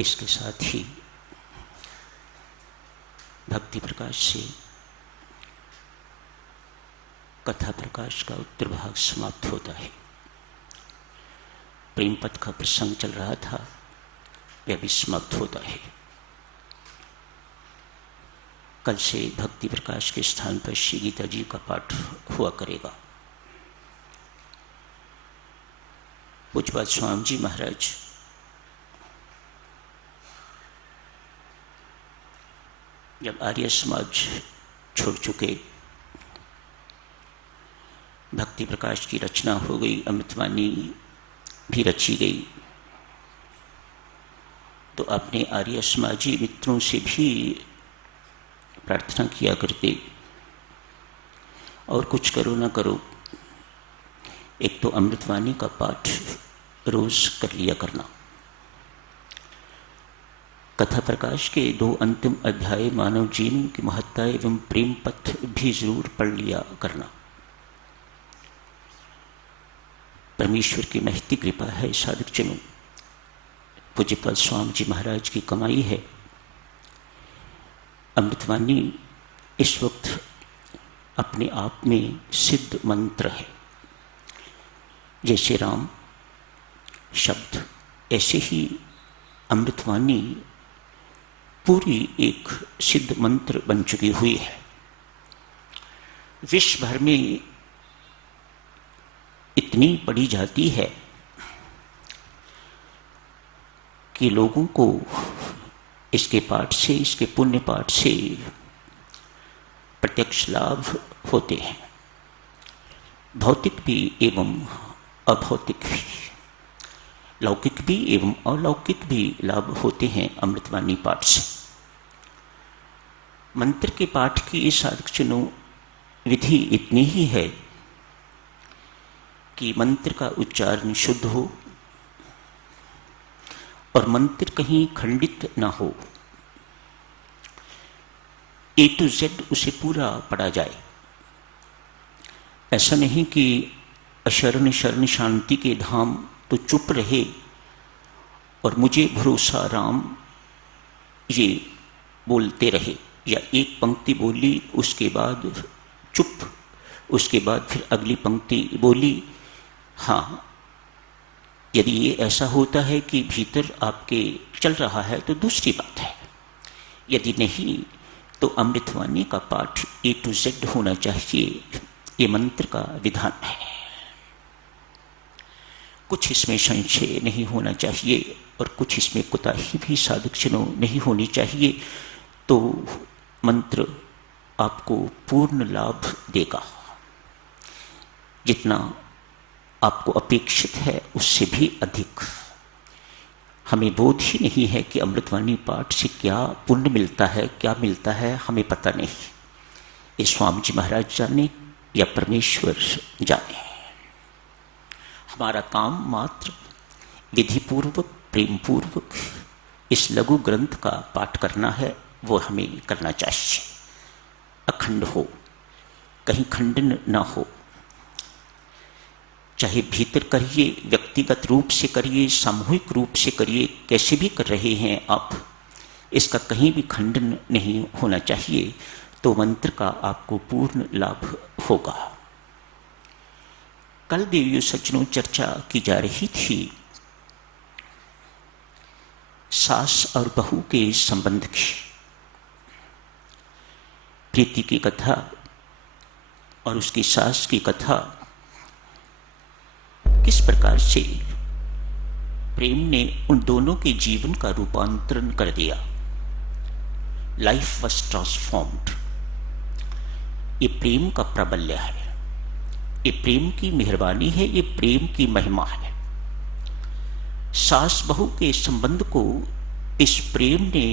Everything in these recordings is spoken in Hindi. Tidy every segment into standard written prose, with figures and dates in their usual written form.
इसके साथ ही भक्ति प्रकाश से कथा प्रकाश का उत्तर भाग समाप्त होता है। प्रेम पथ का प्रसंग चल रहा था, वह भी समाप्त होता है। कल से भक्ति प्रकाश के स्थान पर श्री गीता जी का पाठ हुआ करेगा। पूज्यपाद स्वामी जी महाराज जब आर्य समाज छोड़ चुके, भक्ति प्रकाश की रचना हो गई, अमृतवाणी भी रची गई, तो अपने आर्य समाजी मित्रों से भी प्रार्थना किया करते, और कुछ करो ना करो, एक तो अमृतवाणी का पाठ रोज कर लिया करना। कथा प्रकाश के 2 अंतिम अध्याय मानव जीवन की महत्ता एवं प्रेम पथ भी जरूर पढ़ लिया करना। परमेश्वर की महती कृपा है साधक जनों, पूज्यपाद स्वामी जी महाराज की कमाई है। अमृतवाणी इस वक्त अपने आप में सिद्ध मंत्र है। जैसे राम शब्द, ऐसे ही अमृतवाणी पूरी एक सिद्ध मंत्र बन चुकी हुई है। विश्व भर में इतनी पढ़ी जाती है कि लोगों को इसके पाठ से, इसके पुण्य पाठ से प्रत्यक्ष लाभ होते हैं, भौतिक भी एवं अभौतिक भी, लौकिक भी एवं अलौकिक भी लाभ होते हैं अमृतवाणी पाठ से। मंत्र के पाठ की साधक जनों विधि इतनी ही है कि मंत्र का उच्चारण शुद्ध हो और मंत्र कहीं खंडित ना हो, A to Z उसे पूरा पढ़ा जाए। ऐसा नहीं कि अशरण शरण शांति के धाम तो चुप रहे और मुझे भरोसा राम ये बोलते रहे, या एक पंक्ति बोली उसके बाद चुप, उसके बाद फिर अगली पंक्ति बोली। हाँ, यदि ये ऐसा होता है कि भीतर आपके चल रहा है तो दूसरी बात है, यदि नहीं तो अमृतवाणी का पाठ A to Z होना चाहिए। ये मंत्र का विधान है, कुछ इसमें संशय नहीं होना चाहिए और कुछ इसमें कुताही भी साधक जनों नहीं होनी चाहिए, तो मंत्र आपको पूर्ण लाभ देगा। जितना आपको अपेक्षित है उससे भी अधिक। हमें बोध ही नहीं है कि अमृतवाणी पाठ से क्या पुण्य मिलता है, क्या मिलता है, हमें पता नहीं। ये स्वामी जी महाराज जाने या परमेश्वर जाने। हमारा काम मात्र विधिपूर्वक प्रेमपूर्वक इस लघु ग्रंथ का पाठ करना है, वो हमें करना चाहिए। अखंड हो, कहीं खंडन ना हो, चाहे भीतर करिए, व्यक्तिगत रूप से करिए, सामूहिक रूप से करिए, कैसे भी कर रहे हैं आप, इसका कहीं भी खंडन नहीं होना चाहिए, तो मंत्र का आपको पूर्ण लाभ होगा। कल देवियों सज्जनों चर्चा की जा रही थी सास और बहू के संबंध की। प्रीति की कथा और उसकी सास की कथा, किस प्रकार से प्रेम ने उन दोनों के जीवन का रूपांतरण कर दिया। Life was transformed. ये प्रेम का प्राबल्य है, ये प्रेम की मेहरबानी है, ये प्रेम की महिमा है। सास बहू के संबंध को इस प्रेम ने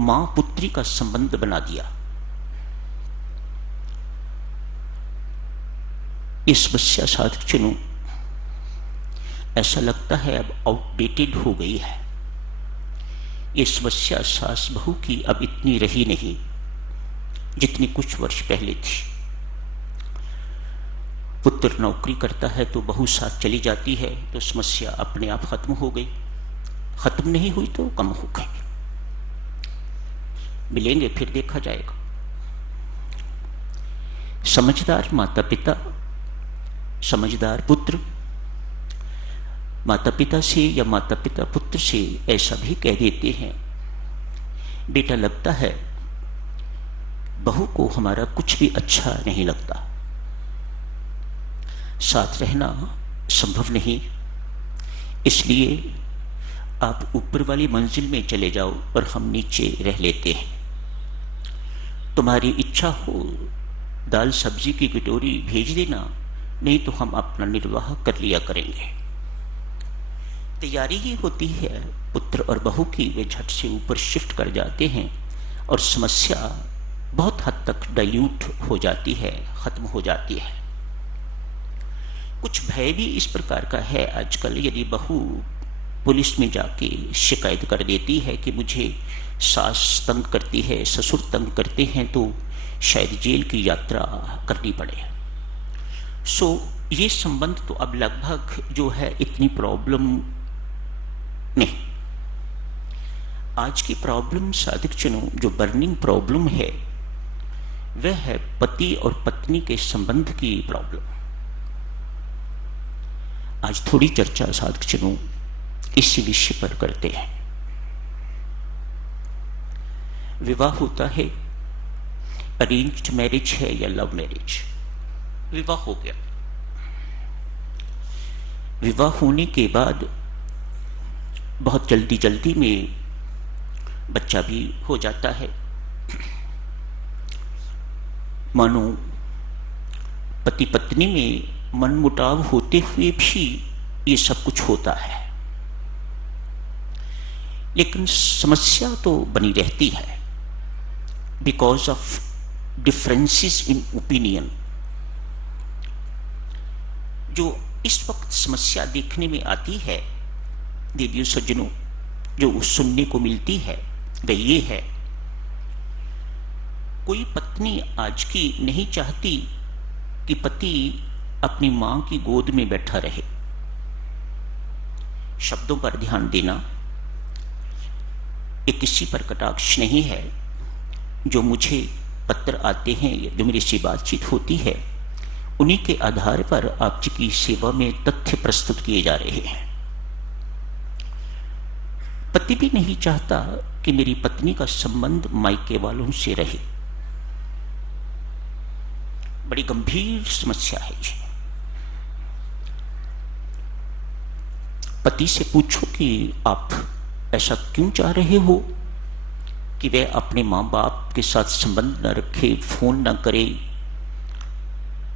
मां पुत्री का संबंध बना दिया। ये समस्या साधक जनों ऐसा लगता है अब आउटडेटेड हो गई है। ये समस्या सास बहू की अब इतनी रही नहीं जितनी कुछ वर्ष पहले थी। नौकरी करता है तो बहू साथ चली जाती है तो समस्या अपने आप खत्म हो गई। खत्म नहीं हुई तो कम हो गई। मिलेंगे फिर देखा जाएगा। समझदार माता पिता, समझदार पुत्र माता पिता से या माता पिता पुत्र से ऐसा भी कह देते हैं, बेटा लगता है बहू को हमारा कुछ भी अच्छा नहीं लगता, साथ रहना संभव नहीं, इसलिए आप ऊपर वाली मंजिल में चले जाओ और हम नीचे रह लेते हैं। तुम्हारी इच्छा हो दाल सब्जी की कटोरी भेज देना, नहीं तो हम अपना निर्वाह कर लिया करेंगे। तैयारी ही होती है पुत्र और बहू की, वे झट से ऊपर शिफ्ट कर जाते हैं और समस्या बहुत हद तक डाइल्यूट हो जाती है, खत्म हो जाती है। कुछ भय भी इस प्रकार का है आजकल, यदि बहू पुलिस में जाके शिकायत कर देती है कि मुझे सास तंग करती है, ससुर तंग करते हैं, तो शायद जेल की यात्रा करनी पड़े। सो ये संबंध तो अब लगभग जो है इतनी प्रॉब्लम नहीं। आज की प्रॉब्लम साधक जनों, जो बर्निंग प्रॉब्लम है वह है पति और पत्नी के संबंध की प्रॉब्लम। आज थोड़ी चर्चा साधक जनों इस विषय पर करते हैं। विवाह होता है, अरेंज्ड मैरिज है या लव मैरिज, विवाह हो गया। विवाह होने के बाद बहुत जल्दी जल्दी में बच्चा भी हो जाता है। मानो पति पत्नी में मनमुटाव होते हुए भी ये सब कुछ होता है, लेकिन समस्या तो बनी रहती है because of differences in opinion. जो इस वक्त समस्या देखने में आती है देवियों सज्जनों, जो सुनने को मिलती है वह ये है, कोई पत्नी आज की नहीं चाहती कि पति अपनी मां की गोद में बैठा रहे। शब्दों पर ध्यान देना, ये किसी पर कटाक्ष नहीं है। जो मुझे पत्र आते हैं, जो मेरी से बातचीत होती है, उन्हीं के आधार पर आप जी की सेवा में तथ्य प्रस्तुत किए जा रहे हैं। पति भी नहीं चाहता कि मेरी पत्नी का संबंध मायके वालों से रहे। बड़ी गंभीर समस्या है ये। पति से पूछो कि आप ऐसा क्यों चाह रहे हो कि वह अपने मां बाप के साथ संबंध न रखे, फोन न करे,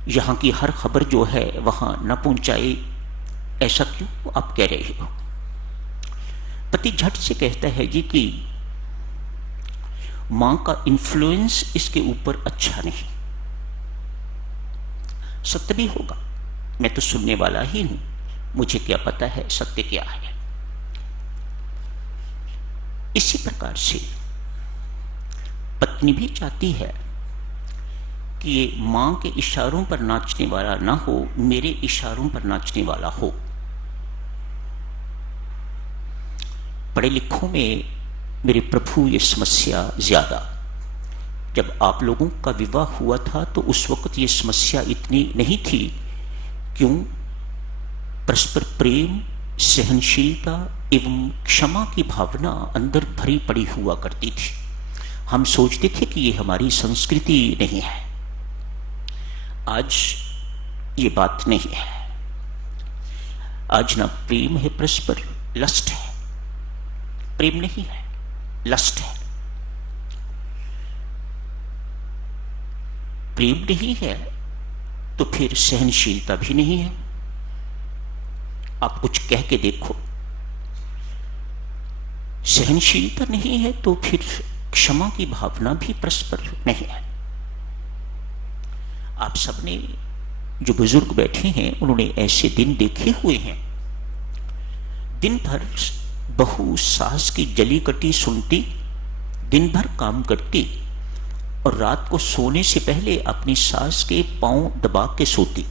यहां की हर खबर जो है वहां न पहुंचाए, ऐसा क्यों आप कह रहे हो? पति झट से कहता है जी कि मां का इन्फ्लुएंस इसके ऊपर अच्छा नहीं। सत्य भी होगा, मैं तो सुनने वाला ही हूं, मुझे क्या पता है सत्य क्या है। इसी प्रकार से पत्नी भी चाहती है कि ये मां के इशारों पर नाचने वाला ना हो, मेरे इशारों पर नाचने वाला हो। पढ़े लिखों में मेरे प्रभु ये समस्या ज्यादा। जब आप लोगों का विवाह हुआ था तो उस वक्त ये समस्या इतनी नहीं थी। क्यों? परस्पर प्रेम, सहनशीलता एवं क्षमा की भावना अंदर भरी पड़ी हुआ करती थी। हम सोचते थे कि ये हमारी संस्कृति नहीं है। आज ये बात नहीं है। आज ना प्रेम है परस्पर, लस्ट है। प्रेम नहीं है, लस्ट है। प्रेम नहीं है तो फिर सहनशीलता भी नहीं है। आप कुछ कह के देखो, सहनशीलता नहीं है तो फिर क्षमा की भावना भी परस्पर नहीं है। आप सबने, जो बुजुर्ग बैठे हैं, उन्होंने ऐसे दिन देखे हुए हैं। दिन भर बहू सास की जली कटी सुनती, दिन भर काम करती और रात को सोने से पहले अपनी सास के पांव दबा के सोती।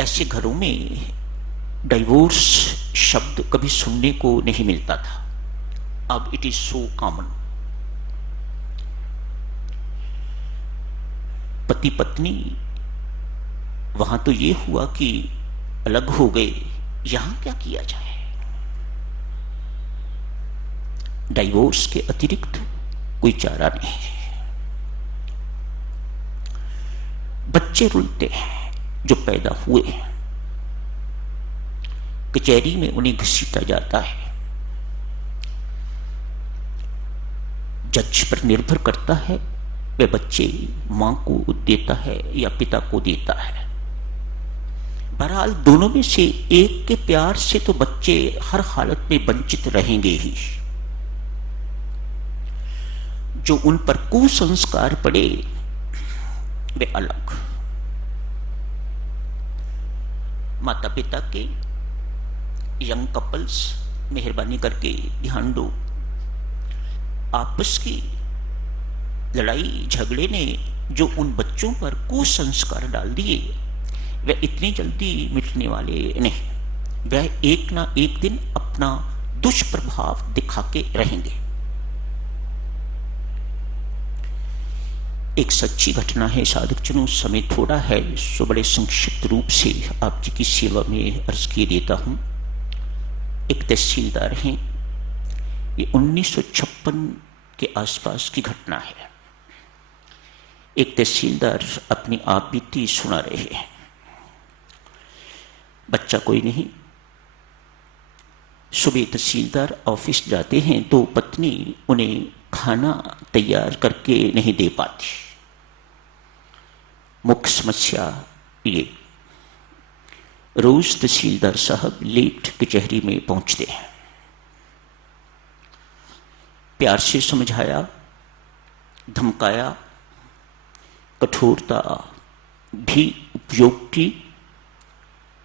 ऐसे घरों में डाइवोर्स शब्द कभी सुनने को नहीं मिलता था, अब इट इज सो कॉमन। पति पत्नी वहां तो ये हुआ कि अलग हो गए, यहां क्या किया जाए? डाइवोर्स के अतिरिक्त कोई चारा नहीं है। बच्चे रुलते हैं जो पैदा हुए हैं, कचहरी में उन्हें घसीटा जाता है। जज पर निर्भर करता है वह बच्चे मां को देता है या पिता को देता है। बहरहाल दोनों में से एक के प्यार से तो बच्चे हर हालत में वंचित रहेंगे ही। जो उन पर कुसंस्कार पड़े वे अलग। माता पिता के यंग कपल्स मेहरबानी करके ध्यान दो, आपस की लड़ाई झगड़े ने जो उन बच्चों पर कुसंस्कार डाल दिए वह इतनी जल्दी मिटने वाले नहीं। वह एक ना एक दिन अपना दुष्प्रभाव दिखा के रहेंगे। एक सच्ची घटना है साधकजनों, समय थोड़ा है सो बड़े संक्षिप्त रूप से आप जी की सेवा में अर्ज किए देता हूं। एक तहसीलदार हैं, ये 1956 के आसपास की घटना है। एक तहसीलदार अपनी आप बीती सुना रहे हैं। बच्चा कोई नहीं। सुबह तहसीलदार ऑफिस जाते हैं तो पत्नी उन्हें खाना तैयार करके नहीं दे पाती। मुख्य समस्या ये, रोज तहसीलदार साहब लेट कचहरी में पहुंचते हैं। प्यार से समझाया, धमकाया, कठोरता भी उपयोग की,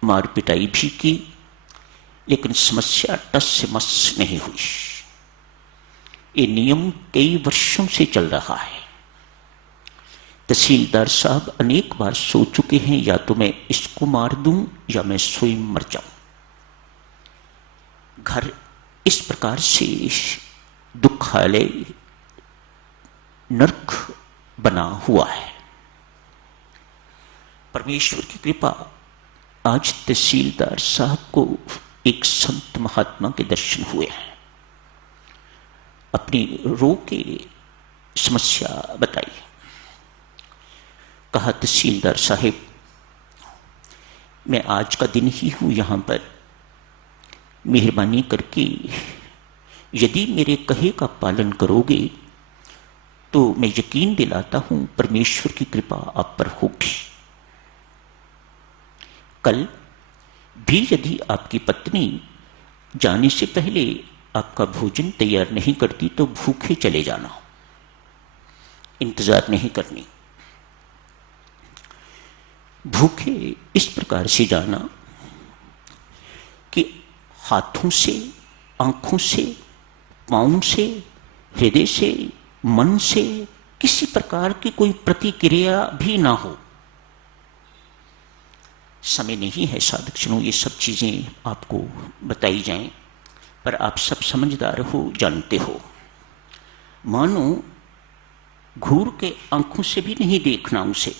मार पिटाई भी की, लेकिन समस्या टस से मस नहीं हुई। ये नियम कई वर्षों से चल रहा है। तहसीलदार साहब अनेक बार सोच चुके हैं या तो मैं इसको मार दूं या मैं स्वयं मर जाऊं। घर इस प्रकार से दुखालय नरक बना हुआ है। परमेश्वर की कृपा, आज तहसीलदार साहब को एक संत महात्मा के दर्शन हुए हैं। अपनी रो के समस्या बताई। कहा, तहसीलदार साहिब, मैं आज का दिन ही हूं यहां पर, मेहरबानी करके यदि मेरे कहे का पालन करोगे तो मैं यकीन दिलाता हूं परमेश्वर की कृपा आप पर होगी। कल भी यदि आपकी पत्नी जाने से पहले आपका भोजन तैयार नहीं करती तो भूखे चले जाना, इंतजार नहीं करनी। भूखे इस प्रकार से जाना कि हाथों से, आंखों से, पांव से, हृदय से, मन से किसी प्रकार की कोई प्रतिक्रिया भी ना हो। समय नहीं है साधकजनों ये सब चीजें आपको बताई जाएं, पर आप सब समझदार हो, जानते हो। मानो घूर के आंखों से भी नहीं देखना उसे,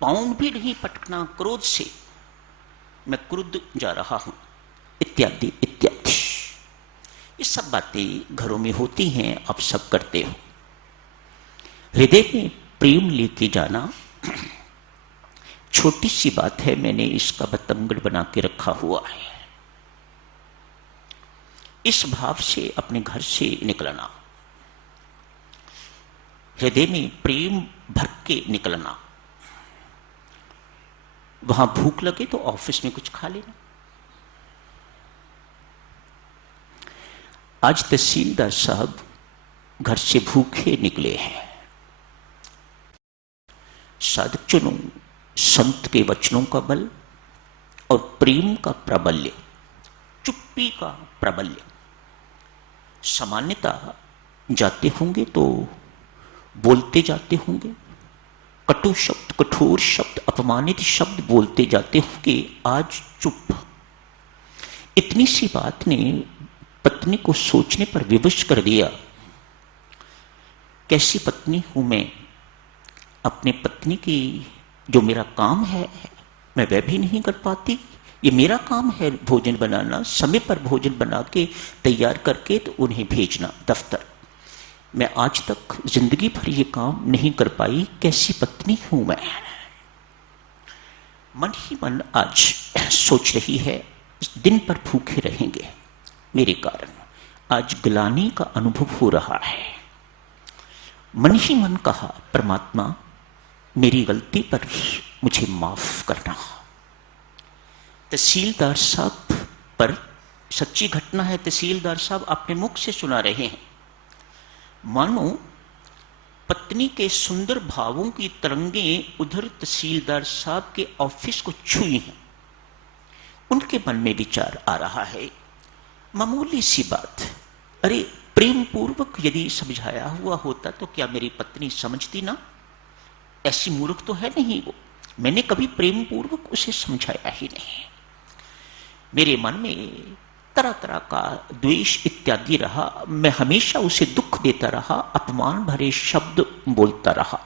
पांव भी नहीं पटकना क्रोध से, मैं क्रुद्ध जा रहा हूं, इत्यादि इत्यादि। ये सब बातें घरों में होती हैं, आप सब करते हो। हृदय में प्रेम लेके जाना छोटी सी बात है, मैंने इसका बतंगड़ बना के रखा हुआ है। इस भाव से अपने घर से निकलना, हृदय में प्रेम भर के निकलना। वहां भूख लगे तो ऑफिस में कुछ खा लेना। आज तहसीलदार साहब घर से भूखे निकले हैं। साधकजनों, संत के वचनों का बल और प्रेम का प्राबल्य, चुप्पी का प्राबल्य। सामान्यतः जाते होंगे तो बोलते जाते होंगे, कटु शब्द, कठोर शब्द, अपमानित शब्द बोलते जाते हो कि आज चुप। इतनी सी बात ने पत्नी को सोचने पर विवश कर दिया। कैसी पत्नी हूं मैं, अपने पत्नी की जो मेरा काम है मैं वह भी नहीं कर पाती। ये मेरा काम है भोजन बनाना, समय पर भोजन बना के तैयार करके तो उन्हें भेजना दफ्तर। मैं आज तक जिंदगी भर ये काम नहीं कर पाई, कैसी पत्नी हूं मैं। मन ही मन आज सोच रही है दिन पर भूखे रहेंगे मेरे कारण, आज ग्लानि का अनुभव हो रहा है। मन ही मन कहा, परमात्मा मेरी गलती पर मुझे माफ करना। तहसीलदार साहब पर सच्ची घटना है, तहसीलदार साहब अपने मुख से सुना रहे हैं। मानो पत्नी के सुंदर भावों की तरंगें उधर तहसीलदार साहब के ऑफिस को छुई हैं। उनके मन में विचार आ रहा है, मामूली सी बात, अरे प्रेम पूर्वक यदि समझाया हुआ होता तो क्या मेरी पत्नी समझती ना? ऐसी मूर्ख तो है नहीं वो, मैंने कभी प्रेम पूर्वक उसे समझाया ही नहीं। मेरे मन में तरह तरह का द्वेष इत्यादि रहा, मैं हमेशा उसे दुख देता रहा, अपमान भरे शब्द बोलता रहा।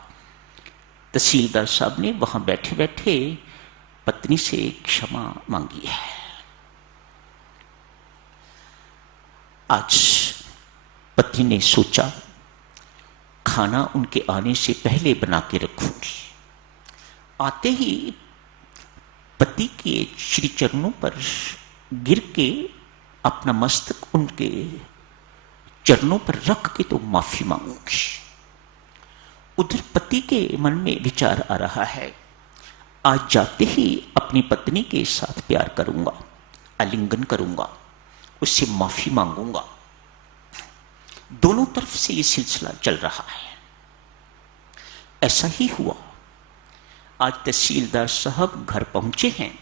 तहसीलदार साहब ने वहां बैठे बैठे पत्नी से क्षमा मांगी है। आज पत्नी ने सोचा खाना उनके आने से पहले बना के रखूंगी। आते ही पति के श्री चरणों पर गिर के अपना मस्तक उनके चरणों पर रख के तो माफी मांगूंगी। उधर पति के मन में विचार आ रहा है, आज जाते ही अपनी पत्नी के साथ प्यार करूंगा, आलिंगन करूंगा, उससे माफी मांगूंगा। दोनों तरफ से यह सिलसिला चल रहा है। ऐसा ही हुआ। आज तहसीलदार साहब घर पहुंचे हैं।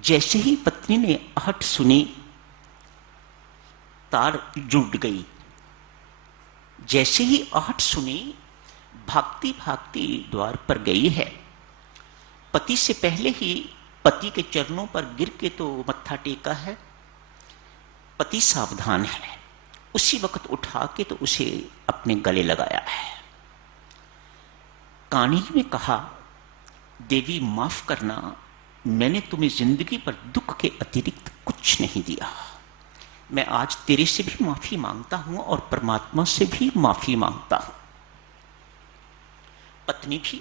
जैसे ही पत्नी ने आहट सुनी, तार जुड़ गई। जैसे ही आहट सुनी, भागती भागती द्वार पर गई है। पति से पहले ही पति के चरणों पर गिर के तो मत्था टेका है। पति सावधान है, उसी वक्त उठा के तो उसे अपने गले लगाया है। कानी में कहा, देवी माफ करना, मैंने तुम्हें जिंदगी पर दुख के अतिरिक्त कुछ नहीं दिया। मैं आज तेरे से भी माफी मांगता हूं और परमात्मा से भी माफी मांगता हूं। पत्नी भी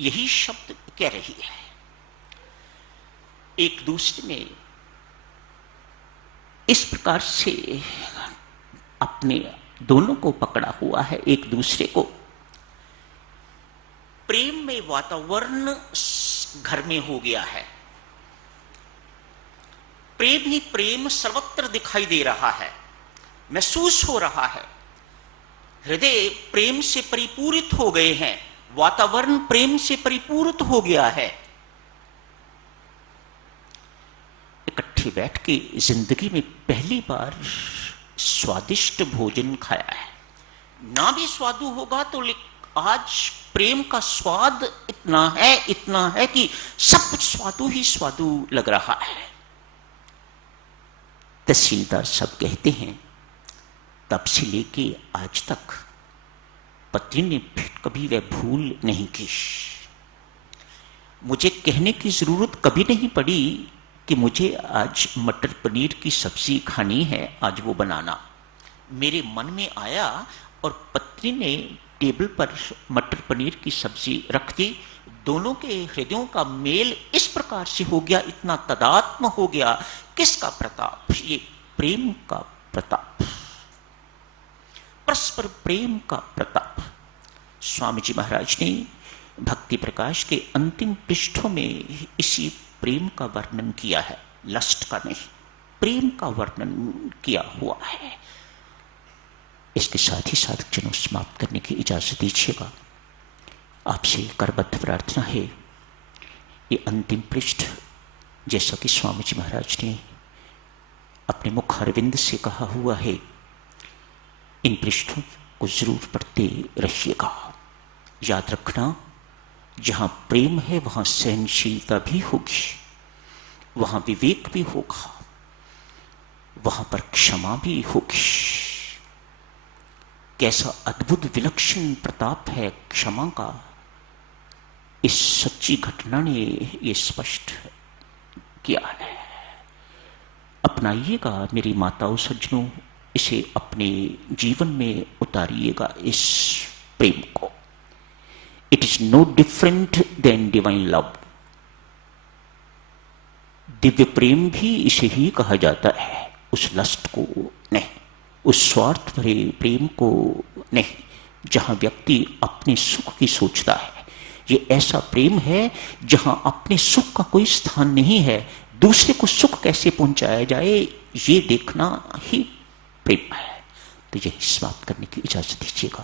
यही शब्द कह रही है। एक दूसरे में इस प्रकार से अपने दोनों को पकड़ा हुआ है, एक दूसरे को। प्रेम में वातावरण घर में हो गया है। प्रेम ही प्रेम सर्वत्र दिखाई दे रहा है, महसूस हो रहा है। हृदय प्रेम से परिपूरित हो गए हैं, वातावरण प्रेम से परिपूरित हो गया है। इकट्ठे बैठ के जिंदगी में पहली बार स्वादिष्ट भोजन खाया है। ना भी स्वादु होगा तो आज प्रेम का स्वाद इतना है कि सब कुछ स्वादु ही स्वादु लग रहा है। तहसीलदार सब कहते हैं, तब से लेके आज तक पत्नी ने कभी वह भूल नहीं की। मुझे कहने की जरूरत कभी नहीं पड़ी कि मुझे आज मटर पनीर की सब्जी खानी है, आज वो बनाना। मेरे मन में आया और पत्नी ने टेबल पर मटर पनीर की सब्जी रख दी। दोनों के हृदयों का मेल इस प्रकार से हो गया, इतना तदात्म हो गया। किसका प्रताप? ये प्रेम का प्रताप, परस्पर प्रेम का प्रताप। स्वामी जी महाराज ने भक्ति प्रकाश के अंतिम पृष्ठों में इसी प्रेम का वर्णन किया है, लस्ट का नहीं, प्रेम का वर्णन किया हुआ है। इसके साथ ही साधक जनों समाप्त करने की इजाजत दीजिएगा। आपसे करबद्ध प्रार्थना है, ये अंतिम पृष्ठ जैसा कि स्वामी जी महाराज ने अपने मुख अरविंद से कहा हुआ है, इन पृष्ठों को जरूर पढ़ते रहिएगा। याद रखना, जहां प्रेम है वहां सहनशीलता भी होगी, वहां विवेक भी होगा, वहां पर क्षमा भी होगी। कैसा अद्भुत विलक्षण प्रताप है क्षमा का, इस सच्ची घटना ने ये स्पष्ट किया है। अपनाइएगा मेरी माताओं सज्जनों, इसे अपने जीवन में उतारिएगा इस प्रेम को। It is no different than divine love. दिव्य प्रेम भी इसे ही कहा जाता है, उस लस्ट को नहीं, उस स्वार्थ भरे प्रेम को नहीं, जहां व्यक्ति अपने सुख की सोचता है। ये ऐसा प्रेम है जहां अपने सुख का कोई स्थान नहीं है, दूसरे को सुख कैसे पहुंचाया जाए ये देखना ही प्रेम है। तो यही बात करने की इजाजत दीजिएगा।